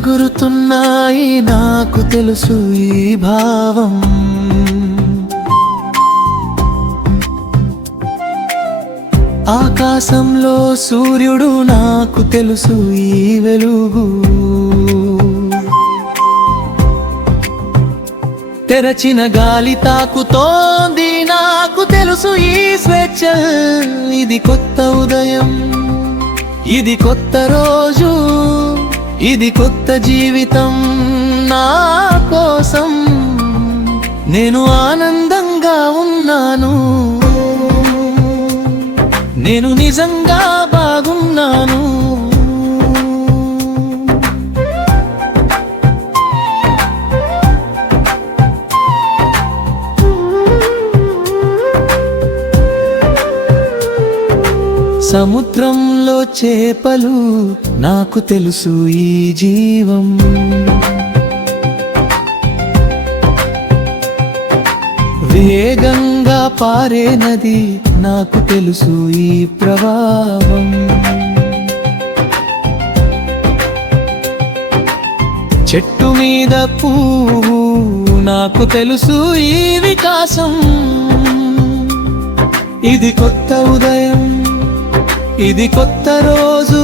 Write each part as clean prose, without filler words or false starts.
ఎగురుతున్నాయి నాకు తెలుసు ఈ భావం. ఆకాశంలో సూర్యుడు నాకు తెలుసు ఈ వెలుగు. తెరచిన గాలి తాకుతోంది నాకు తెలుసు ఈ స్వేచ్ఛ. ఇది కొత్త ఉదయం, ఇది కొత్త రోజు, ఇది కొత్త జీవితం నా కోసం. నేను ఆనందంగా ఉన్నాను, నేను నిజంగా బాగున్నాను. సముద్రంలో చేపలు నాకు తెలుసు ఈ జీవం. వేగంగా పారే నది నాకు తెలుసు ఈ ప్రవాహం. చెట్టు మీద పువ్వు నాకు తెలుసు ఈ వికాసం. ఇది కొత్త ఉదయం, ఇది కొత్త రోజు,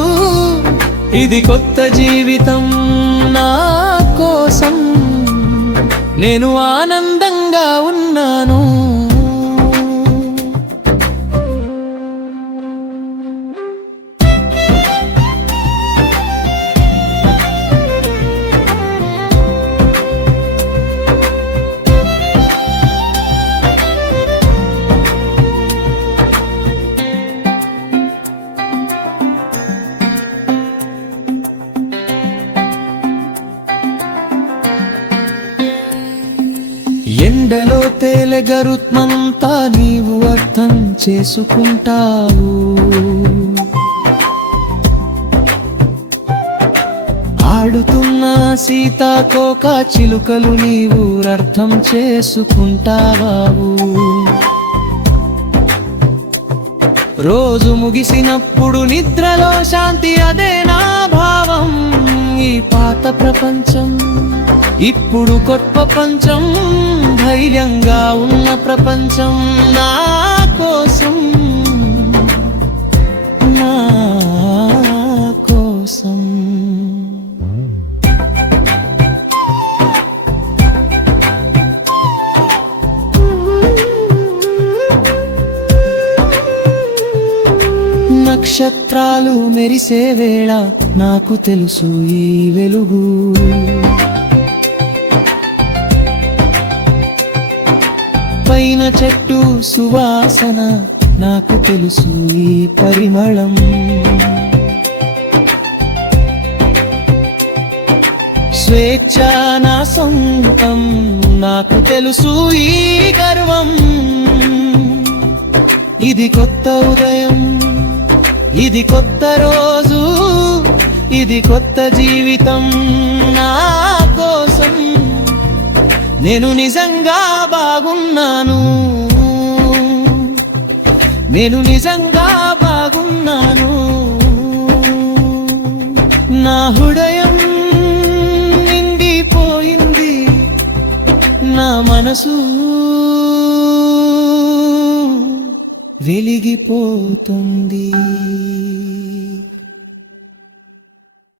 ఇది కొత్త జీవితం నా కోసం. నేను ఆనందంగా ఉన్నాను. ఎండలో తేలె గరుత్మంతా నీవు అర్థం చేసుకుంటావు. ఆడుతున్న సీతాకోక చిలుకలు నీవు అర్థం చేసుకుంటావు. రోజు ముగిసినప్పుడు నిద్రలో శాంతి, అదే నా భావం. ఈ పాత ప్రపంచం ఇప్పుడు కొత్త ప్రపంచం, ధైర్యంగా ఉన్న ప్రపంచం నా కోసం, నా కోసం. నక్షత్రాలు మెరిసే వేళ నాకు తెలుసు ఈ వెలుగు. పైన చెట్టు సువాసన నాకు తెలుసు ఈ పరిమళం. స్వేచ్ఛ నా సొంతం నాకు తెలుసు ఈ గర్వం. ఇది కొత్త ఉదయం, ఇది కొత్త రోజు, ఇది కొత్త జీవితం నా కోసం. నేను నిజంగా బాగున్నాను, నేను నిజంగా బాగున్నాను. నా హృదయం నిండిపోయింది, నా మనసు వెలిగిపోతుంది.